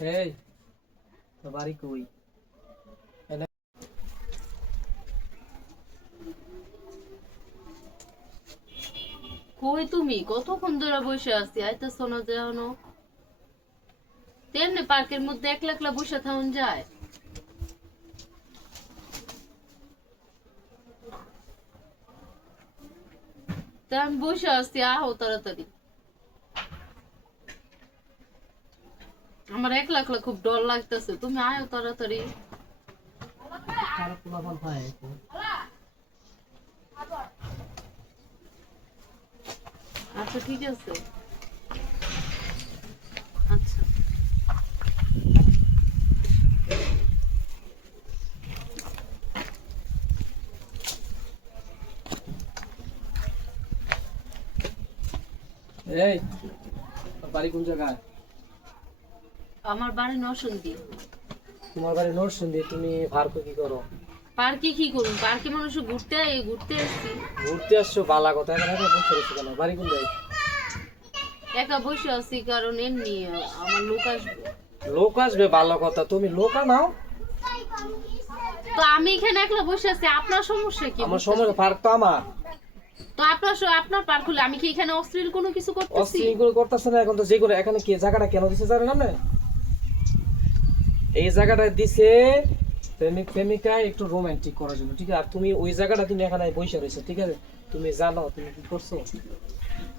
এই তো বাড়ি কই? কই তুমি কতক্ষণ ধরে বসে আছি আইতাছো না যেন? তেমনি পার্কের মধ্যে একলা একলা বসে থাকুন যায়? তা আমি বসে আছি, আহো তাড়াতাড়ি। আমার একলা একলা খুব ডর লাগতেছে, তুমি আয়ো তাড়াতাড়ি। খারাপ পোলাপান হয় এখন। আচ্ছা ঠিক আছে। আচ্ছা এই তোর বাড়ি কোন জায়গায়? আমার বাড়ি নরসিংদী। তোমার বাড়ি নরসিংদী, তুমি ভারতে কি করো? পার্কে কি করুন? পার্কে মানুষ ঘুরতে আসছি। ঘুরতে আসছো, বালা কথা। এখন একা বসে রয়েছো কেন? বাড়ি কোন জায়গায়? একা বসে আছি কারণ এমনি আমার লোক আসবে। লোক আসবে, ভালো কথা। তুমি লোক আনাও। তো আমি এখানে একলা বসে আছি, আপনার সমস্যা কি? আমার সময় পার্ক তো আমার। তো আপনার পার্ক হলে আমি কি এখানে অশ্লীল কোনো কিছু করতেছি? অশৃঙ্খল করতেছে না এখন তো। যে করে এখানে কি জায়গাটা কেন দিছে জানেন আপনি? এই জায়গাটা দিছে প্রেমিক প্রেমিকা একটু রোমান্টিক করার জন্য, ঠিক আছে? আর তুমি ওই জায়গাটা তুমি এখানে বসে রয়েছো, ঠিক আছে? তুমি জানো তুমি কি করছো?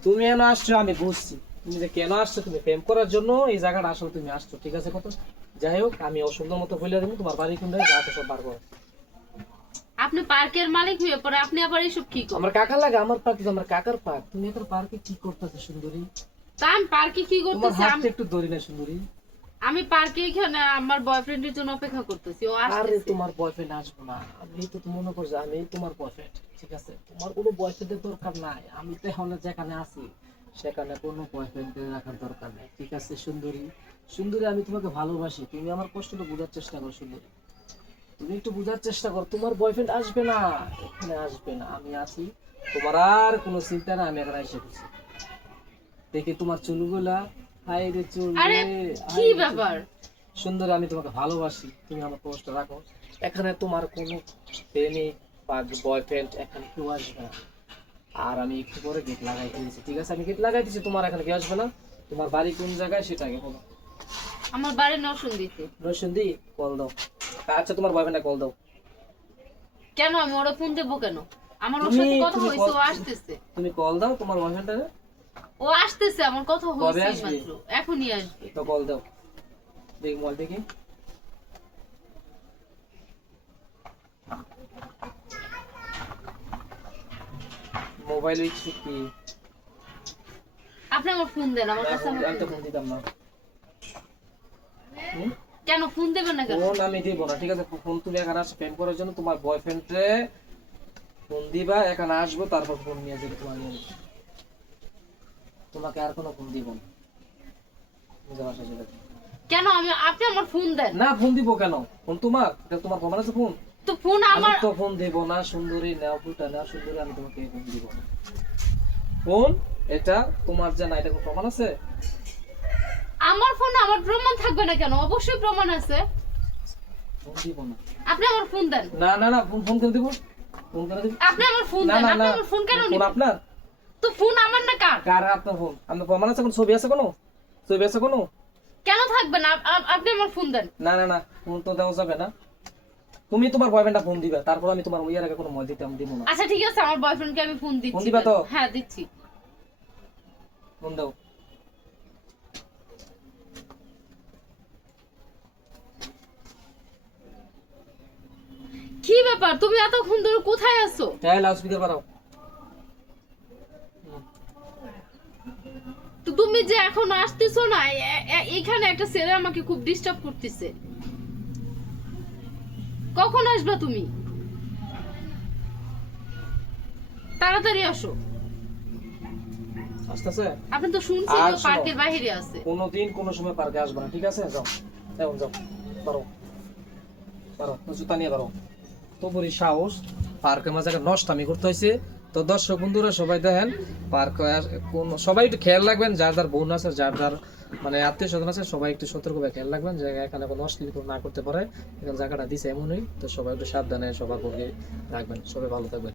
তুমি কেন আসছো আমি বুঝছি। তুমি যে কেন আসছো, তুমি প্রেম করার জন্য এই জায়গাটা আসলে তুমি আসছো, ঠিক আছে? কত যাই হোক, আমি অসুন্দর মতো বলে দেবো তোমার বাড়ি কোনটা, যা তো সব বার করো। আপনি পার্কের মালিক হয়ে পরে আপনি আবার এইসব কি করেন? আমার কাকা লাগে, আমার পার্ক আমার কাকার পার্ক। তুমি এখন পার্কে কি করতেছো সুন্দরী? তা আমি পার্কে কি তোমার করতেছি? হাতটা একটু ধরি না সুন্দরী? আমি পার্কে এখানে আমার বয়ফ্রেন্ডের জন্য অপেক্ষা করতেছি, ও আরে আসতেছে। তোমার বয়ফ্রেন্ড আসবো না, আমি তো মনে করছি আমি তোমার বয়ফ্রেন্ড, ঠিক আছে? তোমার কোনো বয়ফ্রেন্ডের দরকার নাই। আমি তো এখন যেখানে আছি সেখানে কোনো বয়ফ্রেন্ডের রাখার দরকার নেই, ঠিক আছে সুন্দরী? সুন্দরী, আমি তোমাকে ভালোবাসি, তুমি আমার কষ্টটা বোঝার চেষ্টা করো সুন্দরী। তুমি একটু বোঝার চেষ্টা করো। তোমার বয়ফ্রেন্ড আসবে না, এখানে আসবে না, আমি আছি। তোমার আর কোনো চিন্তা না, আমি এখানে এসে গেছি। দেখি তোমার চুলগুলা, হাই রে চুল আরে রে, কি হাই রে চুল। ব্যাপার? সুন্দরী, আমি তোমাকে ভালোবাসি, তুমি আমার কষ্ট রাখো। এখানে তোমার কোনো প্রেমিক বা বয়ফ্রেন্ড এখানে কেউ আসবে না। আর আমি একটু পরে গেট লাগাই দিয়েছি, ঠিক আছে? আমি গেট লাগাই দিয়েছি, তোমার এখানে কেউ আসবে না। তোমার বাড়ি কোন জায়গায় সেটা আগে বলো। আমার বাড়ি নরসিংদীতে। রসুন্দি, কল দাও। আচ্ছা, তোমার বয়ফ্রেন্ডে কল দাও। কেন আমি ওরা ফোন দেবো কেন? আমার ওর তুমি সাথে কথা তুমি হয়েছে, কল ও আসতেছে। তুমি কল দাও তোমার বয়ফ্রেন্ডে। ও আসতেছে, আমার কথা কবে হয়েছে আসবে? মাত্র, এখনই আসবে। তো কল দাও, দেখি মোবাইল দেখি। মোবাইল কি? আপনি আমার ফোন দেন, আমার কাছে আমার আমি তো ফোন ফোন দেন। দিতাম না। হুম? কেন ফোন দেবেন না কেন? ফোন আমি দিব না, ঠিক আছে? ফোন তুমি এখানে আসো প্রেম করার জন্য, তোমার বয়ফ্রেন্ডে ফোন দিবা, এখানে আসবো, তারপর ফোন নিয়ে যাবে তোমার নিয়ে যাবে। তোমাকে আর কোনো ফোন দিব না, বুঝতে পারছো সেটা? কেন আপনি আমার ফোন দেন। না, ফোন দিব কেন? ফোন তোমার, এটা তোমার প্রমাণ আছে ফোন? তো ফোন আমি আমার। তো ফোন দেব না সুন্দরী, নাও ফুটা নাও সুন্দরী, আমি তোমাকে ফোন দিব না। ফোন এটা তোমার জানা, এটা কোনো প্রমাণ আছে? আমার ফোনে আমার প্রমাণ থাকবে না কেন? অবশ্যই প্রমাণ আছে। ফোন দিব না। আপনি আমার ফোন দেন। না না না, ফোন ফোন করে দিব। ফোন করে দিব। আপনি আমার ফোন না দেন। না আপনি না, আমার ফোন কেন ফোন নিবেন? আপনার? তো ফোন আমার না কার? কার আপনার ফোন? আপনার প্রমাণ আছে? কোনো ছবি আছে? কোনো ছবি আছে কোনো? কেন থাকবে না? আপনি আমার ফোন দেন। না না না, ফোন তো দেওয়া যাবে না। তুমি তোমার বয়ফ্রেন্ডটা ফোন দিবে, তারপর আমি তোমার ওই আগে কোনো মত দিতে আমি দিব না। আচ্ছা ঠিক আছে, আমার বয়ফ্রেন্ডকে আমি ফোন দিচ্ছি। ফোন দিবা তো? হ্যাঁ দিচ্ছি। ফোন দাও। কি ব্যাপার, তুমি এতক্ষণ ধরে কোথায় আছো? হ্যাঁ, লাউড স্পিকার বাড়াও। তো তুমি যে এখন আসতেছো না, এখানে একটা ছেলে আমাকে খুব ডিস্টার্ব করতেছে। কখন আসবা তুমি? তাড়াতাড়ি আসো। আসতেছে? আপনি তো শুনছি আর যে শোনো, পার্কের বাইরে আছে। কোনোদিন কোনো সময় পার্কে আসবে না, ঠিক আছে? যাও এখন যাও, বাড়ো বাড়ো, জুতা নিয়ে বাড়ো। তো বলি সাহস, পার্কে মাঝে নষ্টামি করতে হয়েছে। তো দর্শক বন্ধুরা সবাই দেখেন, পার্কে কোন সবাই একটু খেয়াল রাখবেন, যার যার বোন আছে, যার যার মানে আত্মীয় স্বজন আছে, সবাই একটু সতর্কভাবে খেয়াল রাখবেন যে এখানে কোনো অশ্লীল না করতে পারে। এখানে জায়গাটা দিছে এমনই, তো সবাই একটু সাবধানে সবার রাখবেন। সবাই ভালো থাকবেন।